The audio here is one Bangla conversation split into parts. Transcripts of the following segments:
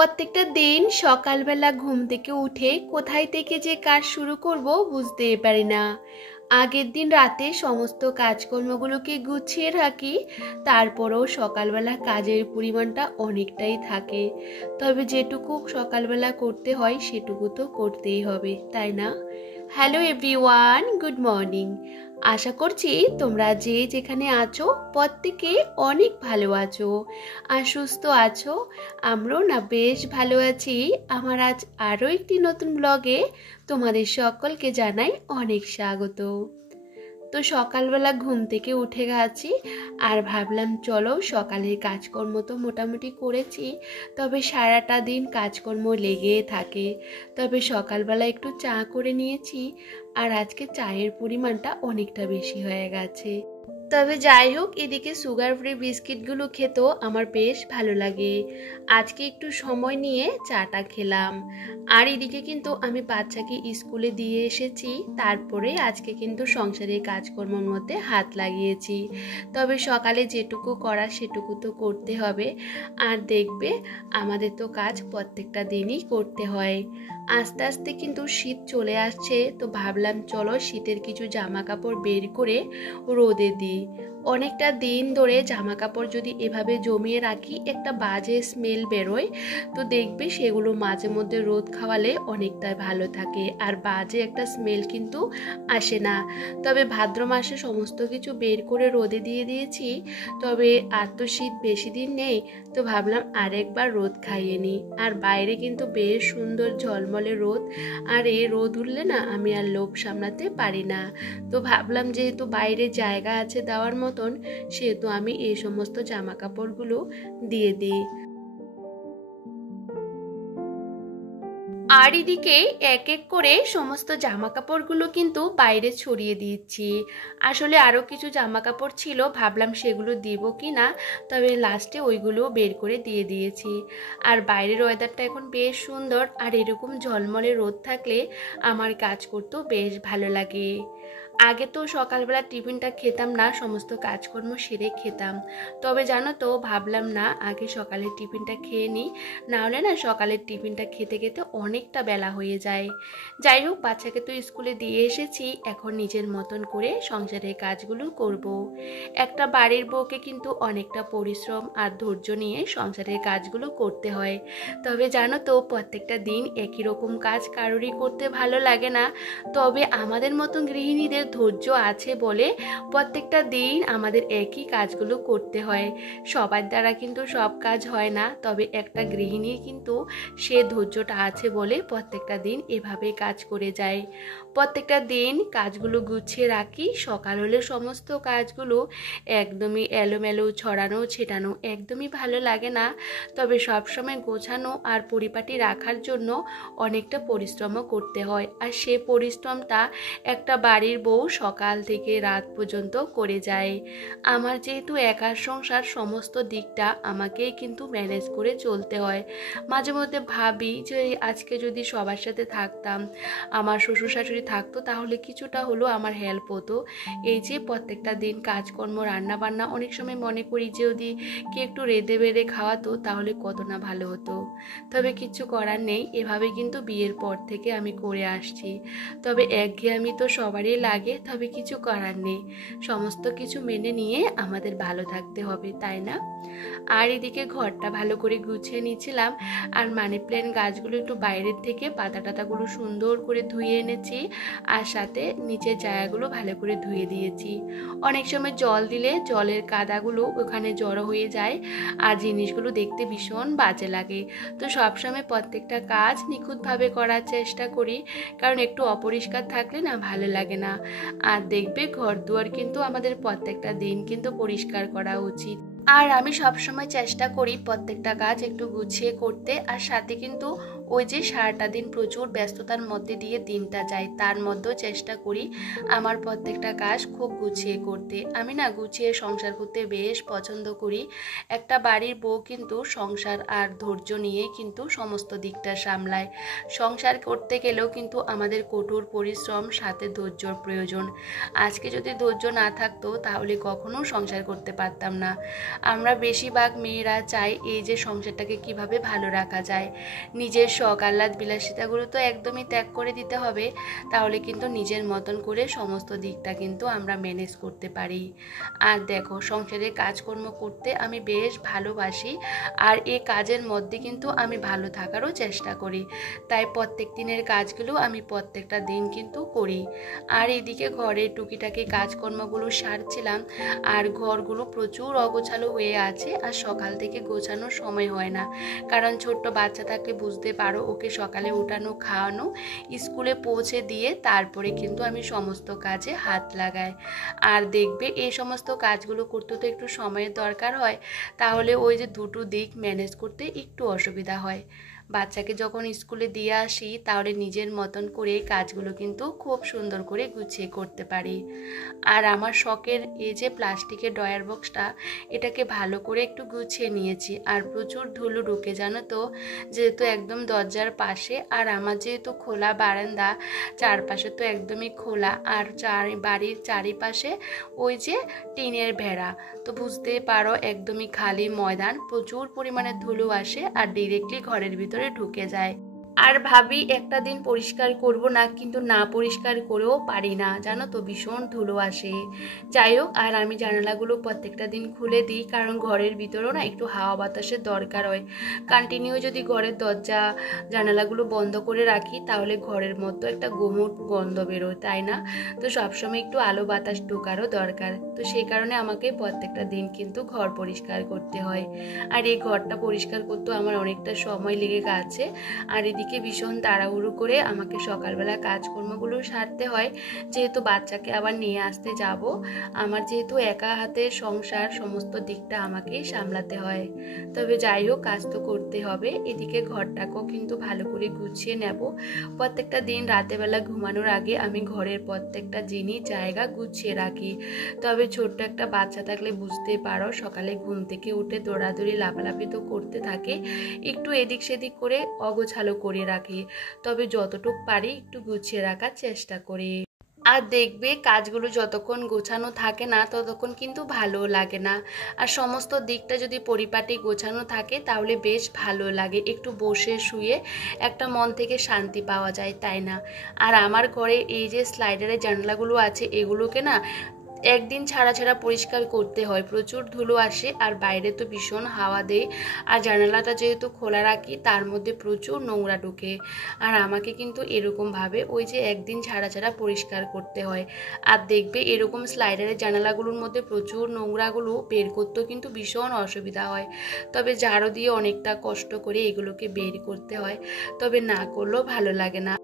প্রত্যেকটা দিন সকালবেলা ঘুম থেকে উঠে কোথায় থেকে যে কাজ শুরু করব বুঝতেই পারি না। আগের দিন রাতে সমস্ত কাজকর্মগুলোকে গুছিয়ে রাখি, তারপরেও সকালবেলা কাজের পরিমাণটা অনেকটাই থাকে। তবে যেটুকু সকালবেলা করতে হয় সেটুকু তো করতেই হবে, তাই না? Hello everyone, good morning. আশা করছি তোমরা যে যেখানে আছো প্রত্যেকে অনেক ভালো আছো আর সুস্থ আছো। আমরাও না বেশ ভালো আছি। আমার আজ আরও একটি নতুন ব্লগে তোমাদের সকলকে জানাই অনেক স্বাগত। তো সকালবেলা ঘুম থেকে উঠে গেছি আর ভাবলাম চলো সকালের কাজকর্ম তো মোটামুটি করেছি, তবে সারাটা দিন কাজকর্ম লেগেই থাকে। তবে সকালবেলা একটু চা করে নিয়েছি আর আজকে চায়ের পরিমাণটা অনেকটা বেশি হয়ে গেছে। তবে যাই হোক, এদিকে সুগার ফ্রি বিস্কিটগুলো খেতেও আমার বেশ ভালো লাগে। আজকে একটু সময় নিয়ে চাটা খেলাম। আর এদিকে কিন্তু আমি বাচ্চাকে স্কুলে দিয়ে এসেছি, তারপরে আজকে কিন্তু সংসারের কাজকর্মের মধ্যে হাত লাগিয়েছি। তবে সকালে যেটুকু করা সেটুকু তো করতে হবে। আর দেখবে আমাদের তো কাজ প্রত্যেকটা দিনই করতে হয়। আস্তে আস্তে কিন্তু শীত চলে আসছে, তো ভাবলাম চলো শীতের কিছু জামা কাপড় বের করে রোদে দিই। অনেকটা দিন ধরে জামা কাপড় যদি এভাবে জমিয়ে রাখি একটা বাজে স্মেল বেরোয়, তো দেখবে সেগুলো মাঝে মধ্যে রোদ খাওয়ালে অনেকটাই ভালো থাকে আর বাজে একটা স্মেল কিন্তু আসে না। তবে ভাদ্র মাসে সমস্ত কিছু বের করে রোদে দিয়ে দিয়েছি, তবে আর তো শীত বেশি দিন নেই, তো ভাবলাম আরেকবার রোদ খাইয়ে নিই। আর বাইরে কিন্তু বেশ সুন্দর ঝলমলে রোদ, আর এই রোদ উঠলে না আমি আর লোভ সামলাতে পারি না। তো ভাবলাম যেহেতু বাইরে জায়গা আছে দেওয়ার মতন, সেহেতু আমি এই সমস্ত জামা কাপড়গুলো দিয়ে দিই। আর এদিকে এক এক করে সমস্ত জামা কাপড়গুলো কিন্তু বাইরে ছড়িয়ে দিচ্ছি। আসলে আরও কিছু জামা কাপড় ছিল, ভাবলাম সেগুলো দিব কি না, তবে লাস্টে ওইগুলো বের করে দিয়ে দিয়েছি। আর বাইরের ওয়েদারটা এখন বেশ সুন্দর, আর এরকম ঝলমলে রোদ থাকলে আমার কাজ করতেও বেশ ভালো লাগে। আগে তো সকালবেলা টিফিনটা খেতাম না, সমস্ত কাজকর্ম সেরে খেতাম। তবে জানো তো, ভাবলাম না আগে সকালের টিফিনটা খেয়ে নিই, নাহলে না সকালের টিফিনটা খেতে খেতে অনেকটা বেলা হয়ে যায়। যাই হোক, বাচ্চাকে তো স্কুলে দিয়ে এসেছি, এখন নিজের মতন করে সংসারের কাজগুলো করব। একটা বাড়ির বউকে কিন্তু অনেকটা পরিশ্রম আর ধৈর্য নিয়ে সংসারের কাজগুলো করতে হয়। তবে জানো তো, প্রত্যেকটা দিন একই রকম কাজ কারোরই করতে ভালো লাগে না। তবে আমাদের মতন গৃহিণীদের ধৈর্য আছে বলে প্রত্যেকটা দিন আমাদের একই কাজগুলো করতে হয়। সবার দ্বারা কিন্তু সব কাজ হয় না, তবে একটা গৃহিণীর কিন্তু সে ধৈর্যটা আছে বলে প্রত্যেকটা দিন এভাবেই কাজ করে যায়। প্রত্যেকটা দিন কাজগুলো গুছিয়ে রাখি, সকাল হলে সমস্ত কাজগুলো একদমই এলোমেলো ছড়ানো ছেটানো একদমই ভালো লাগে না। তবে সবসময় গোছানো আর পরিপাটি রাখার জন্য অনেকটা পরিশ্রমও করতে হয়, আর সে পরিশ্রমটা একটা বাড়ির বউ সকাল থেকে রাত পর্যন্ত করে যায়। আমার যেহেতু একার সংসার, সমস্ত দিকটা আমাকেই কিন্তু ম্যানেজ করে চলতে হয়। মাঝে মধ্যে ভাবি যে আজকে যদি সবার সাথে থাকতাম, আমার শ্বশুর শাশুড়ি থাকতো, তাহলে কিছুটা হলেও আমার হেল্প হতো। এই যে প্রত্যেকটা দিন কাজকর্ম রান্না বান্না, অনেক সময় মনে করি যে যদি কে একটু রেঁধে বেড়ে খাওয়াতো তাহলে কত না ভালো হতো। তবে কিছু করার নেই, এভাবে কিন্তু বিয়ের পর থেকে আমি করে আসছি। তবে একঘেয়েমি তো সবারই লাগে, তবে কিছু করার নেই, সমস্ত কিছু মেনে নিয়ে আমাদের ভালো থাকতে হবে, তাই না? আর এদিকে ঘরটা ভালো করে গুছিয়ে নিয়েছিলাম, আর মানি প্ল্যান্ট গাছগুলো একটু বাইরের থেকে পাতা টাতাগুলো সুন্দর করে ধুয়ে এনেছি, আর সাথে নিচের জায়গাগুলো ভালো করে ধুয়ে দিয়েছি। অনেক সময় জল দিলে জলের কাদাগুলো ওখানে জড়ো হয়ে যায়, আর জিনিসগুলো দেখতে ভীষণ বাজে লাগে। তো সবসময় প্রত্যেকটা কাজ নিখুঁতভাবে করার চেষ্টা করি, কারণ একটু অপরিষ্কার থাকলে না ভালো লাগে না। আর দেখবে ঘর দুয়ার কিন্তু আমাদের প্রত্যেকটা দিন কিন্তু পরিষ্কার করা উচিত। আর আমি সবসময় চেষ্টা করি প্রত্যেকটা কাজ একটু গুছিয়ে করতে, আর সাথে কিন্তু ওই যে সারাটা দিন প্রচুর ব্যস্ততার মধ্যে দিয়ে দিনটা যায়, তার মধ্যেও চেষ্টা করি আমার প্রত্যেকটা কাজ খুব গুছিয়ে করতে। আমি না গুছিয়ে সংসার করতে বেশ পছন্দ করি। একটা বাড়ির বউ কিন্তু সংসার আর ধৈর্য নিয়ে কিন্তু সমস্ত দিকটা সামলায়। সংসার করতে গেলেও কিন্তু আমাদের কঠোর পরিশ্রম সাথে ধৈর্যর প্রয়োজন। আজকে যদি ধৈর্য না থাকতো তাহলে কখনো সংসার করতে পারতাম না। আমরা বেশিরভাগ মেয়েরা চাই এই যে সংসারটাকে কিভাবে ভালো রাখা যায়। নিজের শখ আহ্লাদ বিলাসিতাগুলো তো একদমই ত্যাগ করে দিতে হবে, তাহলে কিন্তু নিজের মতন করে সমস্ত দিকটা কিন্তু আমরা ম্যানেজ করতে পারি। আর দেখো, সংসারের কাজকর্ম করতে আমি বেশ ভালোবাসি, আর এই কাজের মধ্যে কিন্তু আমি ভালো থাকারও চেষ্টা করি। তাই প্রত্যেক দিনের কাজগুলো আমি প্রত্যেকটা দিন কিন্তু করি। আর এদিকে ঘরের টুকিটাকি কাজকর্মগুলো সারছিলাম, আর ঘরগুলো প্রচুর অগোছালো হয়ে আছে, আর সকাল থেকে গোছানোর সময় হয় না। কারণ ছোট্ট বাচ্চা থাকলে বুঝতে পারো, ওকে সকালে উঠানো, খাওয়ানো, স্কুলে পৌঁছে দিয়ে তারপরে কিন্তু আমি সমস্ত কাজে হাত লাগাই। আর দেখবে এই সমস্ত কাজগুলো করতে তো একটু সময়ের দরকার হয়, তাহলে ওই যে দুটো দিক ম্যানেজ করতে একটু অসুবিধা হয়। বাচ্চাকে যখন স্কুলে দিয়ে আসি তাহলে নিজের মতন করে কাজগুলো কিন্তু খুব সুন্দর করে গুছিয়ে করতে পারি। আর আমার শখের এই যে প্লাস্টিকের ড্রয়ার বক্সটা, এটাকে ভালো করে একটু গুছিয়ে নিয়েছি। আর প্রচুর ধুলো ঢুকে, জানো তো, যেহেতু একদম দরজার পাশে, আর আমার যেহেতু খোলা বারান্দা, চারপাশে তো একদমই খোলা, আর বাড়ির চারিপাশে ওই যে টিনের ভেড়া, তো বুঝতেই পারো একদমই খালি ময়দান, প্রচুর পরিমাণে ধুলো আসে আর ডিরেক্টলি ঘরের ভিতরে ঢুকে যায়। আর ভাবি একটা দিন পরিষ্কার করব না, কিন্তু না পরিষ্কার করেও পারি না, জানো তো, ভীষণ ধুলো আসে। যাই হোক, আর আমি জানালাগুলো প্রত্যেকটা দিন খুলে দিই, কারণ ঘরের ভিতরেও না একটু হাওয়া বাতাসের দরকার হয়। কন্টিনিউ যদি ঘরের দরজা জানালাগুলো বন্ধ করে রাখি তাহলে ঘরের মধ্যে একটা গুমোট গন্ধ বেরোয়, তাই না? তো সবসময় একটু আলো বাতাস ঢোকারও দরকার, তো সেই কারণে আমাকে প্রত্যেকটা দিন কিন্তু ঘর পরিষ্কার করতে হয়। আর এই ঘরটা পরিষ্কার করতেও আমার অনেকটা সময় লেগে গেছে। আর এদিকে ভীষণ তাড়াহুড়ো করে আমাকে সকালবেলা কাজকর্মগুলো সারতে হয়, যেহেতু বাচ্চাকে আবার নিয়ে আসতে যাব। আমার যেহেতু একা হাতে সংসার, সমস্ত দিকটা আমাকেই সামলাতে হয়। তবে যাই হোক, কাজ তো করতে হবে। এদিকে ঘরটাকেও কিন্তু ভালো করে গুছিয়ে নেব। প্রত্যেকটা দিন রাতেবেলা ঘুমানোর আগে আমি ঘরের প্রত্যেকটা জিনিস জায়গা গুছিয়ে রাখি। তবে ছোট্ট একটা বাচ্চা থাকলে বুঝতে পারো, সকালে ঘুম থেকে উঠে দৌড়াদৌড়ি লাফালাফি তো করতে থাকে, একটু এদিক সেদিক করে অগোছালো করে রাখি। তবে যতটুক পারি একটু গুছিয়ে রাখার চেষ্টা করি। আর দেখবে কাজগুলো যতক্ষণ গোছানো থাকে না ততক্ষণ কিন্তু ভালো লাগে না। আর সমস্ত দিকটা যদি পরিপাটি গোছানো থাকে তাহলে বেশ ভালো লাগে, একটু বসে শুয়ে একটা মন থেকে শান্তি পাওয়া যায়, তাই না? আর আমার ঘরে এই যে স্লাইডারের জানলাগুলো আছে, এগুলোকে না একদিন ছাড়া ছাড়া পরিষ্কার করতে হয়, প্রচুর ধুলো আসে, আর বাইরে তো ভীষণ হাওয়া দেয়, আর জানালাটা যেহেতু খোলা রাখি তার মধ্যে প্রচুর নোংরা ঢোকে। আর আমাকে কিন্তু এরকমভাবে ওই যে একদিন ছাড়া ছাড়া পরিষ্কার করতে হয়। আর দেখবে এরকম স্লাইডারের জানালাগুলোর মধ্যে প্রচুর নোংরাগুলো বের করতেও কিন্তু ভীষণ অসুবিধা হয়। তবে ঝাড়ু দিয়ে অনেকটা কষ্ট করে এগুলোকে বের করতে হয়, তবে না করলেও ভালো লাগে না।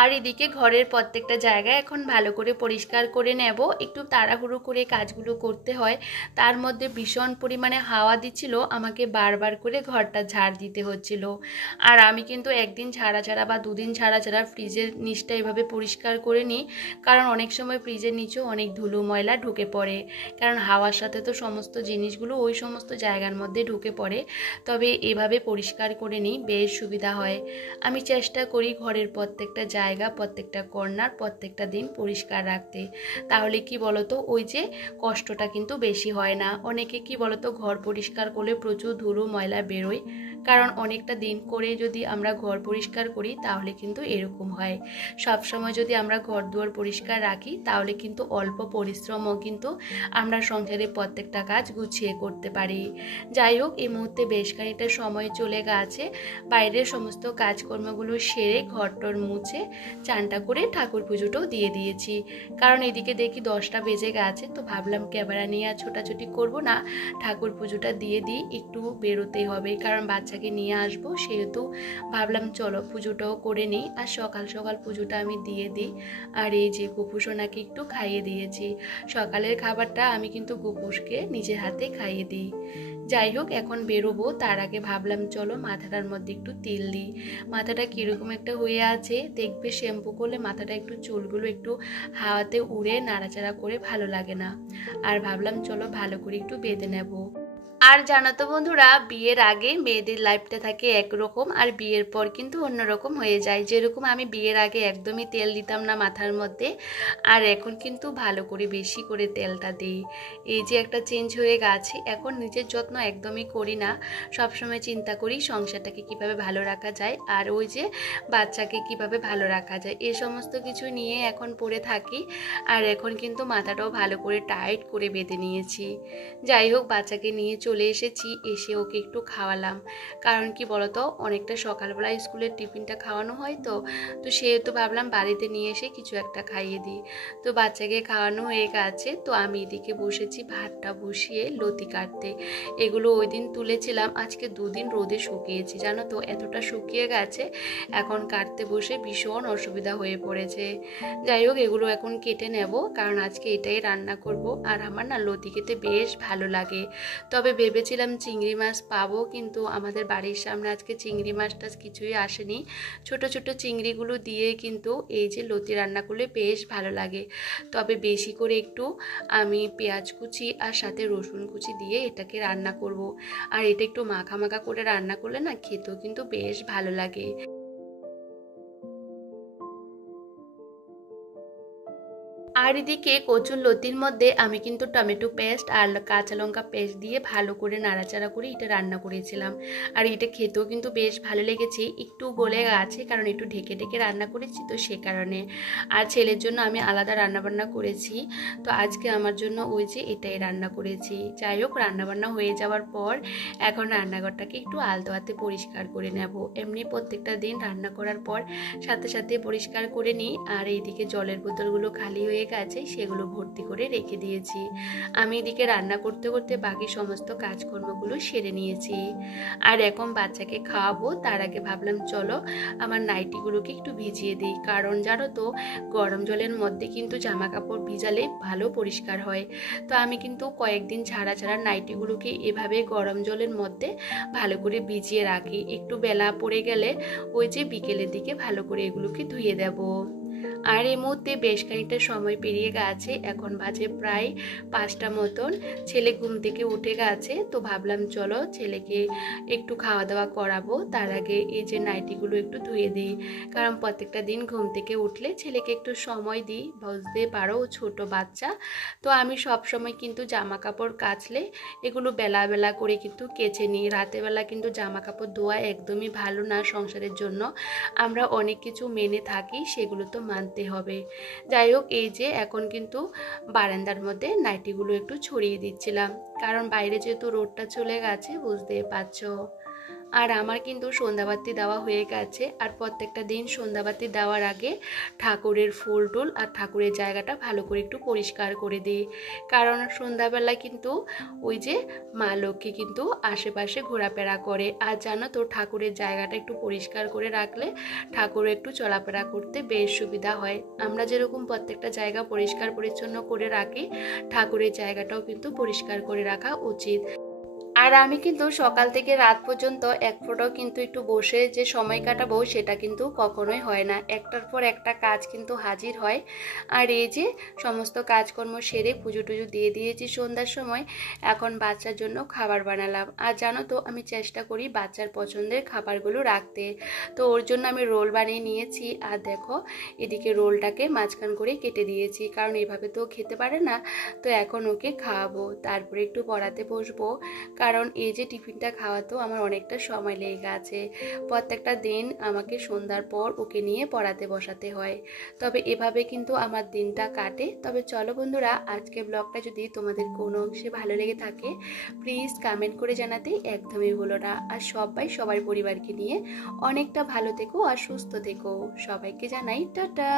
আর এদিকে ঘরের প্রত্যেকটা জায়গা এখন ভালো করে পরিষ্কার করে নেব, একটু তাড়াহুড়ো করে কাজগুলো করতে হয়। তার মধ্যে ভীষণ পরিমাণে হাওয়া দিচ্ছিল, আমাকে বারবার করে ঘরটা ঝাড় দিতে হচ্ছিল। আর আমি কিন্তু একদিন ছাড়া ছাড়া বা দুদিন ছাড়া ছাড়া ফ্রিজের নিচটা এভাবে পরিষ্কার করে নিই, কারণ অনেক সময় ফ্রিজের নিচেও অনেক ধুলো ময়লা ঢুকে পড়ে, কারণ হাওয়ার সাথে তো সমস্ত জিনিসগুলো ওই সমস্ত জায়গার মধ্যে ঢুকে পড়ে। তবে এভাবে পরিষ্কার করে নিই, বেশ সুবিধা হয়। আমি চেষ্টা করি ঘরের প্রত্যেকটা জায়গা, প্রত্যেকটা কর্নার প্রত্যেকটা দিন পরিষ্কার রাখতে, তাহলে কি বলতো, ওই যে কষ্টটা কিন্তু বেশি হয় না। অনেকে কি বলতো, ঘর পরিষ্কার করলে প্রচুর ধুলো ময়লা বেরোয়, কারণ অনেকটা দিন করে যদি আমরা ঘর পরিষ্কার করি তাহলে কিন্তু এরকম হয়। সব সময় যদি আমরা ঘর দুয়ার পরিষ্কার রাখি তাহলে কিন্তু অল্প পরিশ্রমও কিন্তু আমরা সংসারে প্রত্যেকটা কাজ গুছিয়ে করতে পারি। যাই হোক, এই মুহূর্তে বেশ খানিকটা সময় চলে গেছে, বাইরের সমস্ত কাজকর্মগুলো সেরে ঘরটর মুছে চানটা করে ঠাকুর পুজোটাও দিয়ে দিয়েছি। কারণ এদিকে দেখি 10টা বেজে গেছে, তো ভাবলাম ক্যামেরা নিয়ে আর ছোটাছুটি করব না, ঠাকুর পুজোটা দিয়ে দিই, একটু বেরোতেই হবে কারণ বাচ্চাকে নিয়ে আসবো, সেহেতু ভাবলাম চলো পুজোটাও করে নিই আর সকাল সকাল পুজোটা আমি দিয়ে দিই। আর এই যে গোপুসোনাকে একটু খাইয়ে দিয়েছি, সকালের খাবারটা আমি কিন্তু গোপুসকে নিজের হাতে খাইয়ে দিই। যাই হোক এখন বেরোবো, তার আগে ভাবলাম চলো মাথাটার মধ্যে একটু তেল দিই। মাথাটা কীরকম একটা হয়ে আছে, দেখবে শ্যাম্পু করলে মাথাটা একটু চুলগুলো একটু হাওয়াতে উড়ে নাড়াচাড়া করে ভালো লাগে না, আর ভাবলাম চলো ভালো করে একটু বেঁধে নেব। আর জানো তো বন্ধুরা, বিয়ের আগে মেয়েদের লাইফটা থাকে একরকম আর বিয়ের পর কিন্তু অন্যরকম হয়ে যায়। যেরকম আমি বিয়ের আগে একদমই তেল দিতাম না মাথার মধ্যে, আর এখন কিন্তু ভালো করে বেশি করে তেলটা দিই। এই যে একটা চেঞ্জ হয়ে গেছে, এখন নিজের যত্ন একদমই করি না, সবসময় চিন্তা করি সংসারটাকে কিভাবে ভালো রাখা যায় আর ওই যে বাচ্চাকে কিভাবে ভালো রাখা যায়, এই সমস্ত কিছু নিয়ে এখন পড়ে থাকি। আর এখন কিন্তু মাথাটাও ভালো করে টাইট করে বেঁধে নিয়েছি। যাই হোক বাচ্চাকে নিয়ে চলে এসেছি, এসে ওকে একটু খাওয়ালাম, কারণ কি বলতো অনেকটা সকালবেলা স্কুলের টিফিনটা খাওয়ানো হয়, তো সেহেতু ভাবলাম বাড়িতে নিয়ে এসে কিছু একটা খাইয়ে দিই। তো বাচ্চাকে খাওয়ানো হয়ে গেছে, তো আমি এদিকে বসেছি ভাতটা বসিয়ে লতি কাটতে। এগুলো ওই দিন তুলেছিলাম, আজকে 2 দিন রোদে শুকিয়েছি, জানো তো এতটা শুকিয়ে গেছে, এখন কাটতে বসে ভীষণ অসুবিধা হয়ে পড়েছে। যাই হোক এগুলো এখন কেটে নেব, কারণ আজকে এটাই রান্না করব। আর আমার না লতি খেতে বেশ ভালো লাগে, তবে ভেবেছিলাম চিংড়ি মাছ পাবো, কিন্তু আমাদের বাড়ির সামনে আজকে চিংড়ি মাছটা কিছুই আসেনি। ছোট ছোট চিংড়িগুলো দিয়ে কিন্তু এই যে লতি রান্না করলে বেশ ভালো লাগে, তবে বেশি করে একটু আমি পেঁয়াজ কুচি আর সাথে রসুন কুচি দিয়ে এটাকে রান্না করব। আর এটা একটু মাখা মাখা করে রান্না করলে না খেতেও কিন্তু বেশ ভালো লাগে। আর এদিকে কচুর লতির মধ্যে আমি কিন্তু টমেটো পেস্ট আর কাঁচা লঙ্কা পেস্ট দিয়ে ভালো করে নাড়াচাড়া করে এটা রান্না করেছিলাম, আর এটা খেতেও কিন্তু বেশ ভালো লেগেছে। একটু গলে গেছে কারণ একটু ঢেকে ঢেকে রান্না করেছি, তো সে কারণে। আর ছেলের জন্য আমি আলাদা রান্নাবান্না করেছি, তো আজকে আমার জন্য ওই যে এটাই রান্না করেছি। যাই হোক রান্নাবান্না হয়ে যাওয়ার পর এখন রান্নাঘরটাকে একটু আলতো হাতে পরিষ্কার করে নেব। এমনি প্রত্যেকটা দিন রান্না করার পর সাথে সাথে পরিষ্কার করে নিই। আর এইদিকে জলের বোতলগুলো খালি হয়ে গেছে, সেগুলো ভর্তি করে রেখে দিয়েছি। আমি এদিকে রান্না করতে করতে বাকি সমস্ত কাজকর্মগুলো সেরে নিয়েছি। আর এখন বাচ্চাকে খাওয়াবো, তার আগে ভাবলাম চলো আমার নাইটিগুলোকে একটু ভিজিয়ে দিই, কারণ জানো তো গরম জলের মধ্যে কিন্তু জামা কাপড় ভিজালে ভালো পরিষ্কার হয়। তো আমি কিন্তু কয়েকদিন ছাড়া ছাড়া নাইটিগুলোকে এভাবে গরম জলের মধ্যে ভালো করে ভিজিয়ে রাখি, একটু বেলা পড়ে গেলে ওই যে বিকেলের দিকে ভালো করে এগুলোকে ধুয়ে দেব। আর এই মুহূর্তে বেশ খানিকটা সময় পেরিয়ে গেছে, এখন বাজে প্রায় 5টা মতন। ছেলে ঘুম থেকে উঠে গেছে, তো ভাবলাম চলো ছেলেকে একটু খাওয়া দাওয়া করাবো, তার আগে এই যে নাইটিগুলো একটু ধুয়ে দিই, কারণ প্রত্যেকটা দিন ঘুম থেকে উঠলে ছেলেকে একটু সময় দিই, বুঝতে পারো ছোট বাচ্চা। তো আমি সব সময় কিন্তু জামা কাপড় কাচলে এগুলো বেলা বেলা করে কিন্তু কেচে নিই, রাতেরবেলা কিন্তু জামা কাপড় ধোয়া একদমই ভালো না সংসারের জন্য। আমরা অনেক কিছু মেনে থাকি, সেগুলো তো মানতে হবে। যাই হোক এই যে এখন কিন্তু বারান্দার মধ্যে নাইটিগুলো একটু ছড়িয়ে দিচ্ছিলাম, কারণ বাইরে যেহেতু রোদটা চলে গেছে বুঝতেই পারছো। আর আমার কিন্তু সন্ধ্যাবাতি দেওয়া হয়ে গেছে, আর প্রত্যেকটা দিন সন্ধ্যাবাতি দেওয়ার আগে ঠাকুরের ফুল টুল আর ঠাকুরের জায়গাটা ভালো করে একটু পরিষ্কার করে দিই, কারণ সন্ধ্যাবেলায় কিন্তু ওই যে মা লক্ষ্মী কিন্তু আশেপাশে ঘোরাফেরা করে। আর জানো তো ঠাকুরের জায়গাটা একটু পরিষ্কার করে রাখলে ঠাকুর একটু চলাফেরা করতে বেশ সুবিধা হয়। আমরা যেরকম প্রত্যেকটা জায়গা পরিষ্কার পরিচ্ছন্ন করে রাখি, ঠাকুরের জায়গাটাও কিন্তু পরিষ্কার করে রাখা উচিত। আর আমি কিন্তু সকাল থেকে রাত পর্যন্ত এক ফোঁটাও কিন্তু একটু বসে যে সময় কাটাবো সেটা কিন্তু কখনোই হয় না, একটার পর একটা কাজ কিন্তু হাজির হয়। আর এই যে সমস্ত কাজকর্ম সেরে পুজো টুজো দিয়ে দিয়েছি সন্ধ্যার সময়, এখন বাচ্চার জন্য খাবার বানালাম। আর জানো তো আমি চেষ্টা করি বাচ্চার পছন্দের খাবারগুলো রাখতে, তো ওর জন্য আমি রোল বানিয়ে নিয়েছি। আর দেখো এদিকে রোলটাকে মাঝখান করে কেটে দিয়েছি, কারণ এভাবে তো খেতে পারে না, তো এখন ওকে খাওয়াবো, তারপরে একটু পড়াতে বসবো। কারণ এই যে টিফিনটা খাওয়াতেও আমার অনেকটা সময় লেগে গেছে। প্রত্যেকটা দিন আমাকে সন্ধ্যার পর ওকে নিয়ে পড়াতে বসাতে হয়। তবে এভাবে কিন্তু আমার দিনটা কাটে। তবে চলো বন্ধুরা, আজকে ব্লগটা যদি তোমাদের কোনো অংশে ভালো লেগে থাকে প্লিজ কমেন্ট করে জানাতে একদমই ভুলো না। আর সবাই সবার পরিবারকে নিয়ে অনেকটা ভালো থেকো আর সুস্থ থেকো। সবাইকে জানাই টাটা।